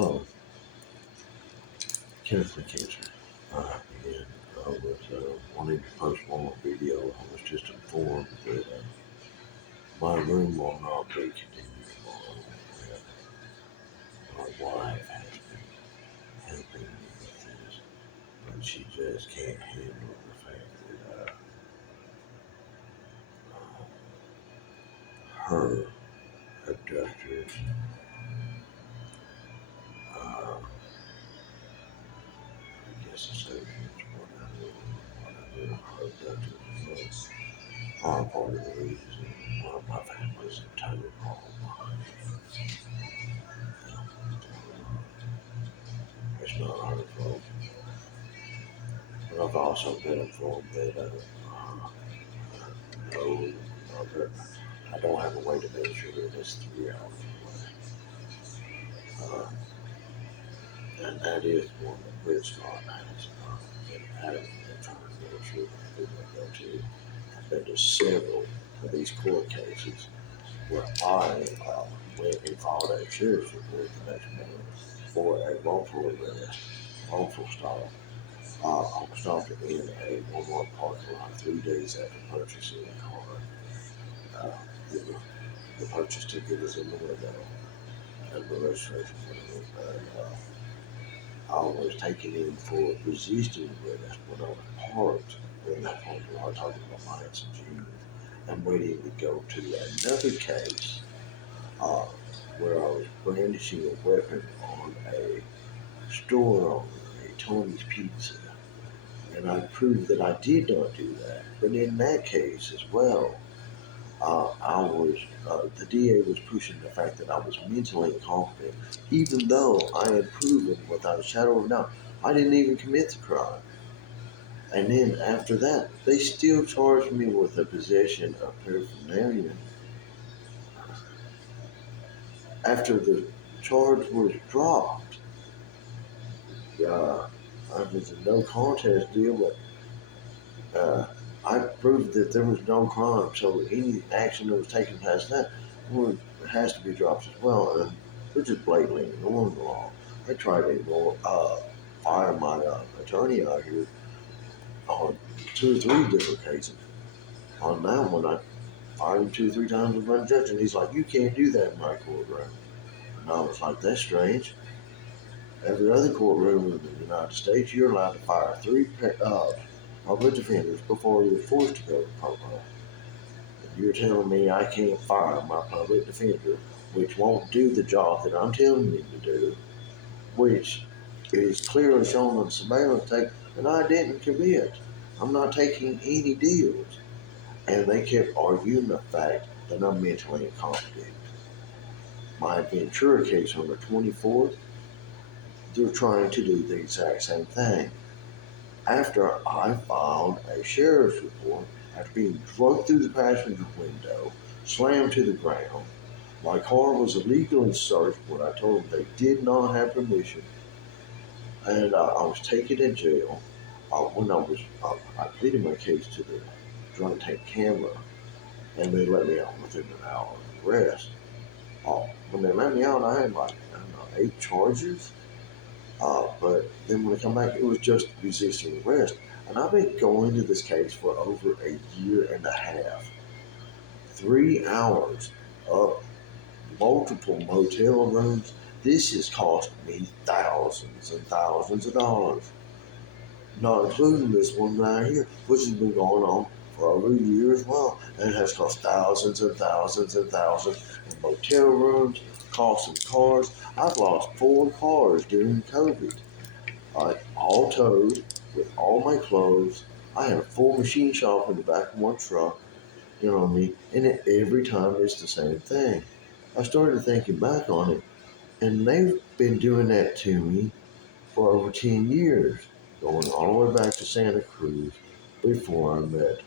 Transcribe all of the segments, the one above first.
Oh, Kenneth McKenzie. And I was wanting to post one video. I was just informed that my room will not be continued tomorrow. My wife has been helping me with this, but she just can't handle the fact that her abductors, I guess associates, whatever her abductors are part of the reason why my family's in total behind. It's not her fault. But I've also been informed that no, I don't have a way to make sure that it's 3 hours away. And that is one that Britt Scott has been adamant in trying to make sure that people go to. I've been to several of these court cases where I went and filed a sheriff's report the next morning for a wrongful arrest, wrongful stop. I was stopped in a Walmart parking lot 3 days after purchasing a car. The, the purchase ticket was in the window, and the registration was I was taken in for resisting arrest when I was parked in that parking lot talking about my SMG and waiting to go to another case uh, where I was brandishing a weapon on a store owner, a Tony's Pizza. And I proved that I did not do that. But in that case as well, the DA was pushing the fact that I was mentally incompetent, even though I had proven without a shadow of a doubt I didn't even commit the crime. And then after that, they still charged me with a possession of paraphernalia. After the charge was dropped, it was a no contest deal, but I proved that there was no crime, so any action that was taken past that has to be dropped as well. And they're just blatantly ignoring the law. I tried to fire my attorney out here on 2 or 3 different cases. On that one, I fired him 2 or 3 times in front of the judge, and he's like, "You can't do that in my courtroom." And I was like, "That's strange. Every other courtroom in the United States, you're allowed to fire 3 public defenders before you're forced to go to program. And you're telling me I can't fire my public defender, which won't do the job that I'm telling him to do, which is clearly shown on surveillance tape that I didn't commit. I'm not taking any deals." And they kept arguing the fact that I'm mentally incompetent. My Ventura case on the 24th, they're trying to do the exact same thing. After I filed a sheriff's report, after being drugged through the passenger window, slammed to the ground, my car was illegally searched when I told them they did not have permission, and I was taken in jail. When I pleaded my case to the drunk tank camera, and they let me out within an hour of arrest. When they let me out, I had like, I don't know, 8 charges. But then when I come back, it was just resisting arrest. And I've been going to this case for over a year and a half. 3 hours of multiple motel rooms. This has cost me thousands and thousands of dollars. Not including this one right here, which has been going on for over a year as well. And it has cost thousands and thousands and thousands in motel rooms, costs of cars. I've lost 4 cars during COVID. All towed with all my clothes. I had a full machine shop in the back of one truck, you know what I mean? And every time it's the same thing. I started thinking back on it, and they've been doing that to me for over 10 years, going all the way back to Santa Cruz before I met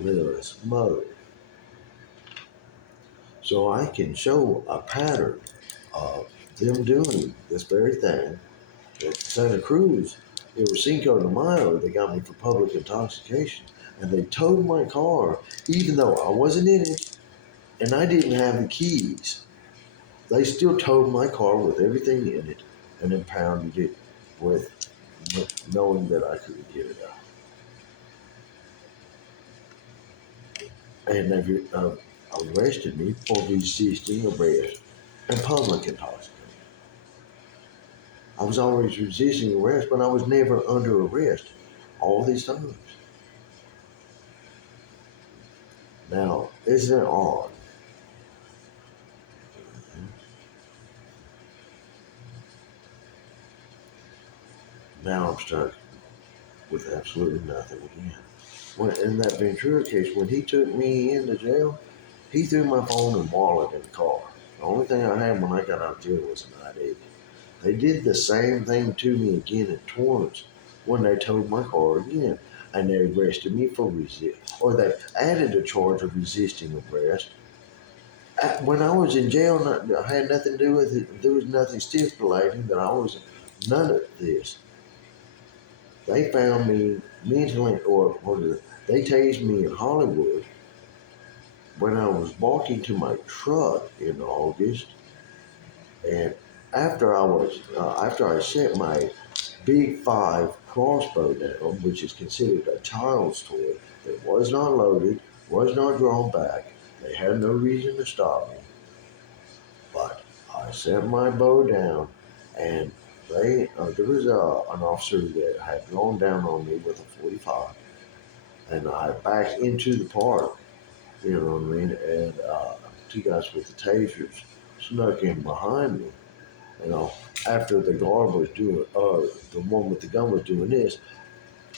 Lyra's mother. So I can show a pattern of them doing this very thing. At Santa Cruz, it was Cinco de Mayo. They got me for public intoxication, and they towed my car, even though I wasn't in it and I didn't have the keys. They still towed my car with everything in it and impounded it with knowing that I couldn't get it out. And they arrested me for resisting arrest and public intoxication. I was always resisting arrest, but I was never under arrest all these times. Now, isn't it odd? Now I'm stuck with absolutely nothing again. In that Ventura case, when he took me into jail, he threw my phone and wallet in the car. The only thing I had when I got out of jail was an ID. They did the same thing to me again in Torrance when they towed my car again. And they arrested me for or they added a charge of resisting arrest. When I was in jail, I had nothing to do with it. There was nothing stipulating that I was none of this. They found me mentally, they tased me in Hollywood when I was walking to my truck in August, and after I set my Big Five crossbow down, which is considered a child's toy that was not loaded, was not drawn back. They had no reason to stop me, but I set my bow down, and there was an officer that had gone down on me with a 45, and I backed into the park. You know what I mean? And two guys with the tasers snuck in behind me. You know, after the guard was doing, the one with the gun was doing this,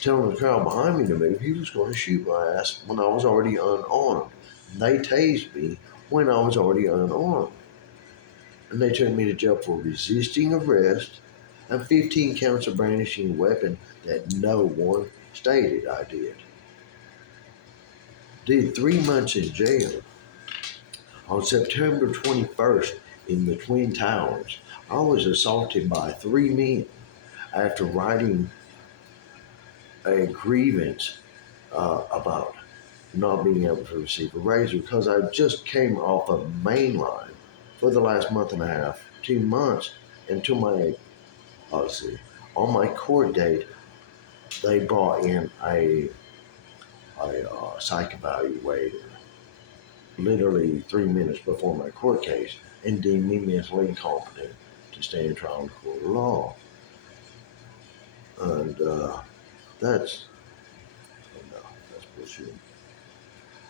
telling the crowd behind me to move, he was going to shoot my ass when I was already unarmed. They tased me when I was already unarmed. And they took me to jail for resisting arrest and 15 counts of brandishing a weapon that no one stated I did. Did 3 months in jail. On September 21st in the Twin Towers, I was assaulted by 3 men after writing a grievance about not being able to receive a raise because I just came off of mainline for the last month and a half, 2 months, until my, let's see, on my court date, they brought in a psych evaluator literally 3 minutes before my court case and deemed me mentally incompetent to stand trial in court of law. And that's, no, that's bullshit.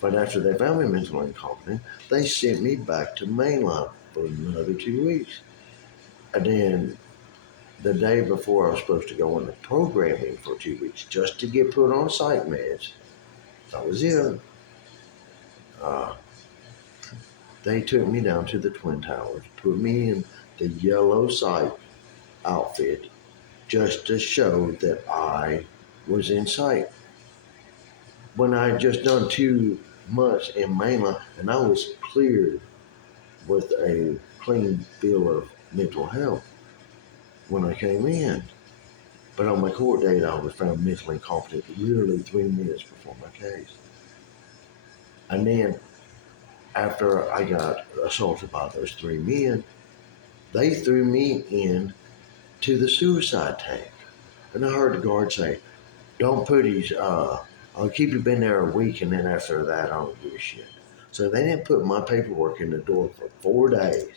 But after they found me mentally incompetent, they sent me back to mainline for another 2 weeks. And then the day before I was supposed to go into programming for 2 weeks just to get put on psych meds, I was in. Uh, they took me down to the Twin Towers, put me in the yellow psych outfit just to show that I was in psych. When I had just done 2 months in mainline and I was cleared with a clean bill of mental health when I came in. But on my court date, I was found mentally incompetent literally 3 minutes before my case. And then after I got assaulted by those 3 men, they threw me in to the suicide tank. And I heard the guard say, don't put his, I'll keep you in there a week, and then after that, I don't give a shit. So they didn't put my paperwork in the door for 4 days.